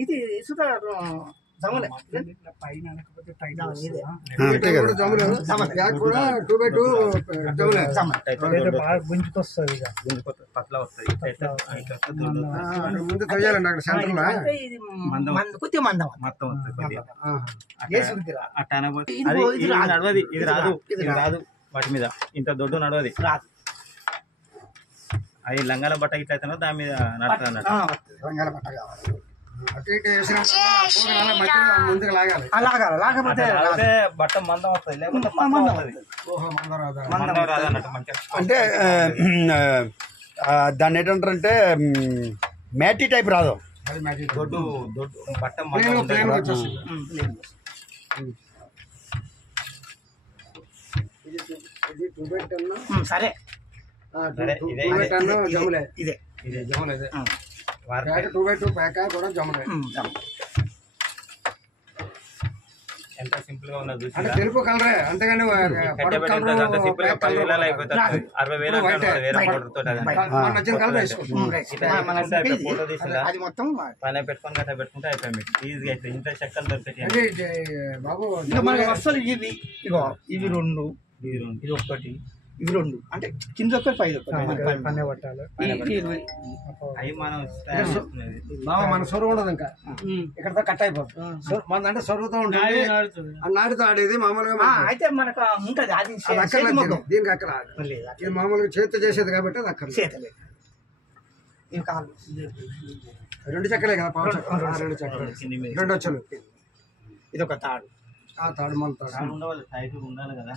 ఇది సుధా జమలే పైన గుంజుకొస్తుంది పట్ల వస్తుంది ముందు తెలియాలండి అక్కడ సెంటర్ లో కొద్దిగా మందం మొత్తం వస్తుంది అట్ట అనబోతే ఇది నడవది, ఇది రాదు, ఇది రాదు. వాటి మీద ఇంత దొడ్డు నడవది రాదు. అది లంగాల బట్ట ఇట్లా అయితేనో దాని మీద నడుతుంది అన్నట్టు. రంగాల పట్ట కావాలి. అటు ఇటు వేసిన ముందుకు లాగాలి. లాగకపోతే బట్ట మందం వస్తుంది, లేకపోతే మందం రాదు అన్నట్టు. మంచిగా అంటే దాన్ని ఏంటంటారంటే మ్యాటీ టైప్ రాదు, దొడ్డు దొడ్డు బట్ట సరే జములే ఇదే ఇదే జములే 2x2 ప్యాక్ కూడా జములే. ఎంత సింపుల్ గా ఉన్నది చూసి అంటే తెలుపు కలరే, అంతేగాని సింపుల్ గా 10,000 అయిపోతుంది. 60,000 నచ్చిన కలర్ వేసుకోండి. ఫోటో తీసిందా అది మొత్తం పైన పెట్టుకొని గట్ట పెట్టుకుంటే అయిపోయింది. ఈజీగా అయితే ఇంత చెక్కలు దొరికితే బాబు మనకి అసలు ఇవి ఇగో ఇవి రెండు, ఇది ఒకటి, ఇవి రెండు, అంటే కింద ఒకటి పైది ఒకటి పన్నే పట్టాలి. అవి మనం మన సొరువు ఉండదు, ఇంకా ఇక్కడ కట్ అయిపోతుంది. మన అంటే సొరుగుతో ఉంటుంది, నాటితో ఆడేది మామూలుగా. అయితే మనకు ఉంటది అది దీనికి అక్కడ ఇది మామూలుగా చేతితో చేసేది కాబట్టి అది అక్కడ చేతలేదు. ఇవి కాదు 2 చెక్కలే కదా, 2 చెక్కలు 2 వచ్చలు. ఇది ఒక తాడు, ఆ తాడు మన తాడు ఉండవాలి, టైట్ ఉండాలి కదా.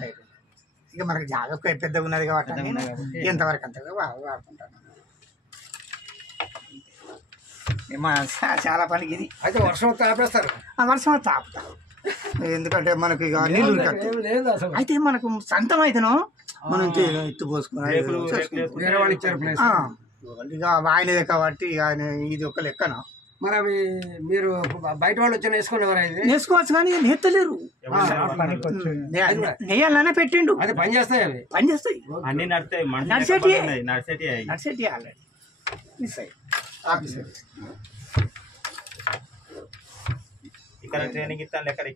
ఇక మనకి జాగ్రత్త పెద్దగా ఉన్నది కాబట్టి ఎంతవరకు అంతగా వాడుకుంటాను. చాలా పనికి ఇది. అయితే వర్షం వస్తే ఆపేస్తారు, ఆ వర్షం వస్తే ఆపుతారు, ఎందుకంటే మనకి ఇక నీళ్ళు అయితే మనకు సొంతం అయితేనో మనం ఎత్తు పోసుకుని వేరే వాళ్ళు ఇచ్చారు ప్లేస్. ఇక ఆయనదే కాబట్టి ఆయన ఇది ఒక లెక్కన. మరి అవి మీరు బయట వాళ్ళు వచ్చి వేసుకునేవారా? ఇది నేర్చుకోవచ్చు కానీ నేర్తలేరు, నేయాలనే పెట్టిండు. అది పని చేస్తాయి, అవి పని చేస్తాయి, అన్ని నడిచాయి. నడిచేటి నడిచేటి ఆల్రెడీ ఇక్కడ ట్రైనింగ్ ఇస్తాను, ఇక్కడ